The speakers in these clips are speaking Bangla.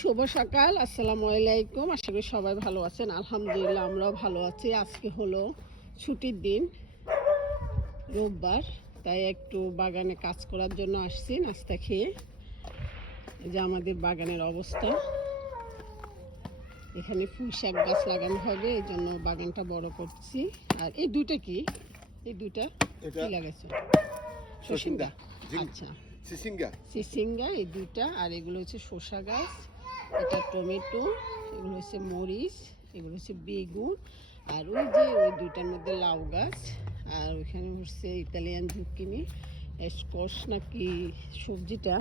শুভ সকাল আসসালামু আলাইকুম। আশা করি সবাই ভালো আছেন। আলহামদুলিল্লাহ আমরাও ভালো আছি। আজকে হলো ছুটির দিন রোববার। তাই একটু বাগানে কাজ করার জন্য আসছি নাস্তা খেয়ে। এই যে আমাদের বাগানের অবস্থা। এখানে পুঁই শাক গাছ লাগানো হবে এই জন্য বাগানটা বড় করছি। আর এই দুইটা কি? এই এটা কি লাগাইছো? শসিন্দা আচ্ছা। সিসিঙ্গা। সিসিঙ্গা এই দুইটা। আর এগুলো হচ্ছে শসা গাছ। এটা টমেটো, এগুলো হচ্ছে মরিচ, এগুলো হচ্ছে বেগুন, আর ওই যে ওই দুইটার মধ্যে লাউ গাছ, আর ওইখানে হচ্ছে ইতালিয়ান জুকিনি স্কোশ নাকি সবজিটা।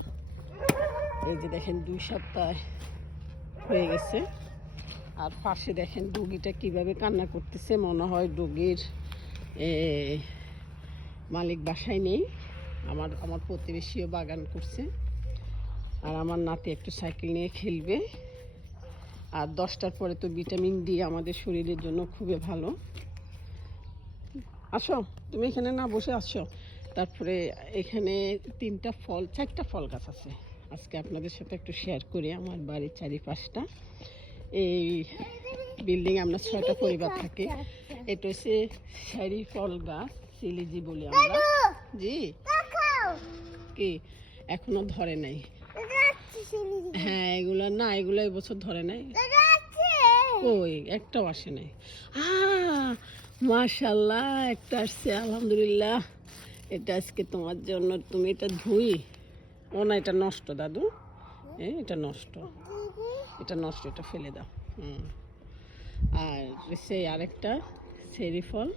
এই যে দেখেন দুই সপ্তাহ হয়ে গেছে। আর পাশে দেখেন ডুগিটা কীভাবে কান্না করতেছে, মনে হয় ডুগির মালিক বাসায় নেই। আমার আমার প্রতিবেশীও বাগান করছে। আর আমার নাতি একটু সাইকেল নিয়ে খেলবে। আর দশটার পরে তো ভিটামিন ডি আমাদের শরীরের জন্য খুবই ভালো। আসো তুমি এখানে না বসে আসো। তারপরে এখানে তিনটা ফল চারটা ফল গাছ আছে। আজকে আপনাদের সাথে একটু শেয়ার করি আমার বাড়ির চারিপাশটা। এই বিল্ডিং আমরা ছয়টা পরিবার থাকি। এটা হচ্ছে শাড়ি ফল গাছ সিলিজি বলি আমরা। জি। কি? এখনও ধরে নাই। হ্যাঁ এগুলো না এগুলো এবছর ধরে নাই। কই? একটাও আসে নাই। মাশাল্লাহ একটা আসছে আলহামদুলিল্লাহ। এটা আজকে তোমার জন্য তুমি এটা ধুই। ও না এটা নষ্ট দাদু। হ্যাঁ এটা নষ্ট। এটা নষ্ট এটা ফেলে দাও। হুম। আর সেই আরেকটা সেরি ফল।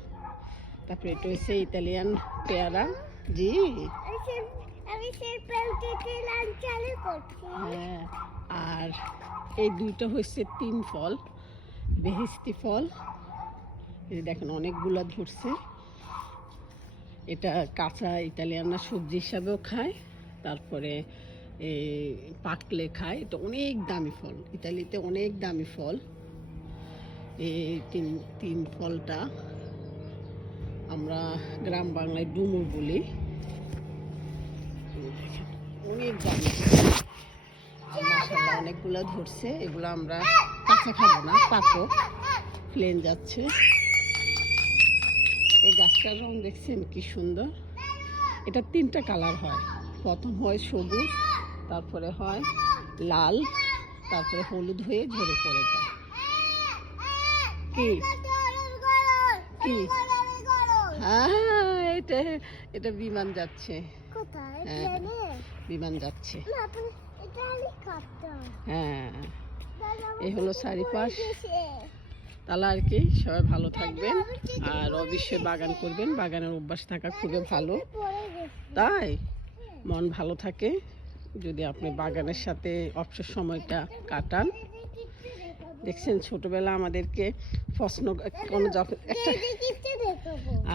তারপরে এটা হচ্ছে ইতালিয়ান পেয়ারা। জি। হ্যাঁ আর এই দুইটা হচ্ছে তিন ফল বেহিস্তি ফল। এই দেখেন, অনেকগুলো ধরছে। এটা কাঁচা ইতালিয়ানরা সবজি হিসাবেও খায়, তারপরে পাকলে খায়। এটা অনেক দামি ফল, ইতালিতে অনেক দামি ফল। এই তিন তিন ফলটা আমরা গ্রাম বাংলায় ডুমুর বলি। অনেক দামি আর অনেকগুলো ধরছে, এগুলো আমরা কাঁচা খাব না, পাকো। প্লেন যাচ্ছে। এই গাছটার রং দেখছেন কি সুন্দর? এটা তিনটা কালার হয়। প্রথম হয় সবুজ, তারপরে হয় লাল, তারপরে হলুদ হয়ে ঝরে পড়ে যায়। কি? কি? হ্যাঁ এটা এটা বিমান যাচ্ছে। কোথায়? হ্যাঁ। বিমান যাচ্ছে। হ্যাঁ এই হলো চারিপাশ তাহলে আর কি সবাই ভালো থাকবেন। আর অবশ্যই বাগান করবেন। বাগানের অভ্যাস থাকা খুবই ভালো। তাই? মন ভালো থাকে। যদি আপনি বাগানের সাথে অবসর সময়টা কাটান। দেখছেন ছোটবেলা আমাদেরকে প্রশ্ন কোনো যখন একটা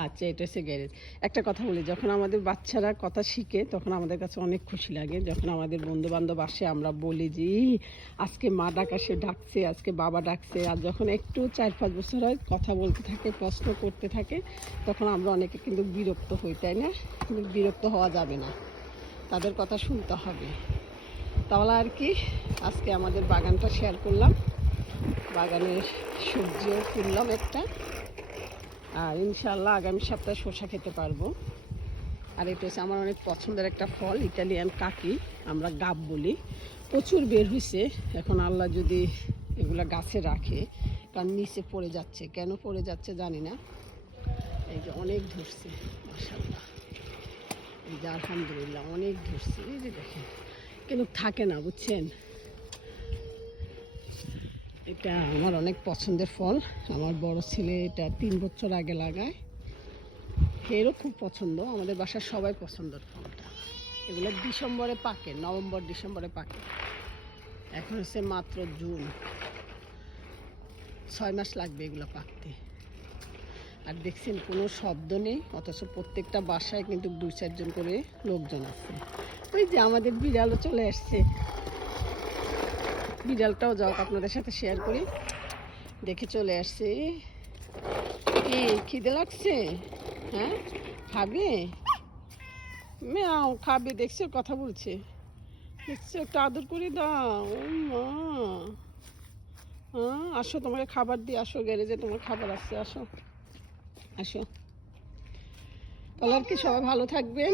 আচ্ছা এটা হচ্ছে গ্যারেজ একটা কথা বলি যখন আমাদের বাচ্চারা কথা শিখে তখন আমাদের কাছে অনেক খুশি লাগে। যখন আমাদের বন্ধু বান্ধব আসে আমরা বলি যে আজকে মা ডাকাসে ডাকছে আজকে বাবা ডাকছে। আর যখন একটু চার পাঁচ বছর হয় কথা বলতে থাকে প্রশ্ন করতে থাকে তখন আমরা অনেকে কিন্তু বিরক্ত হই তাই না? কিন্তু বিরক্ত হওয়া যাবে না। তাদের কথা শুনতে হবে। তাহলে আর কি আজকে আমাদের বাগানটা শেয়ার করলাম। বাগানের সবজিও তুললাম একটা। আর ইনশাল্লাহ আগামী সপ্তাহে শসা খেতে পারব। আর এটা হচ্ছে আমার অনেক পছন্দের একটা ফল, ইটালিয়ান কাকি, আমরা গাব বলি। প্রচুর বের হয়েছে এখন আল্লাহ যদি এগুলা গাছে রাখে কারণ নিচে পড়ে যাচ্ছে। কেন পড়ে যাচ্ছে জানি না। এই যে অনেক ধরছে মাসাল্লাহ এই যে আলহামদুলিল্লাহ, অনেক ধরছে। এই যে দেখেন, কিন্তু থাকে না, বুঝছেন? এটা আমার অনেক পছন্দের ফল। আমার বড় ছেলে এটা তিন বছর আগে লাগায়। এরও খুব পছন্দ। আমাদের বাসার সবাই পছন্দের ফলটা। এগুলো ডিসেম্বরে পাকে, নভেম্বর, ডিসেম্বরে পাকে। এখন হচ্ছে মাত্র জুন। ছয় মাস লাগবে এগুলো পাকতে। আর দেখছেন, কোনো শব্দ নেই, অথচ প্রত্যেকটা বাসায় কিন্তু দুই চারজন করে লোকজন আছে। ওই যে আমাদের বিড়ালও চলে আসছে। বিড়ালটাও যাও আপনাদের সাথে শেয়ার করি। দেখে চলে আসছে। কি খিদে লাগছে? হ্যাঁ? খাবে? মেয়াও খাবে, দেখছে, কথা বলছে। দেখছ, একটা আদর করে দাও মা হ্যাঁ আসো, তোমাকে খাবার দিয়ে আসো, গ্যারেজে তোমার খাবার আসছে আসো। আসো। তাহলে আর কি, সবাই ভালো থাকবেন।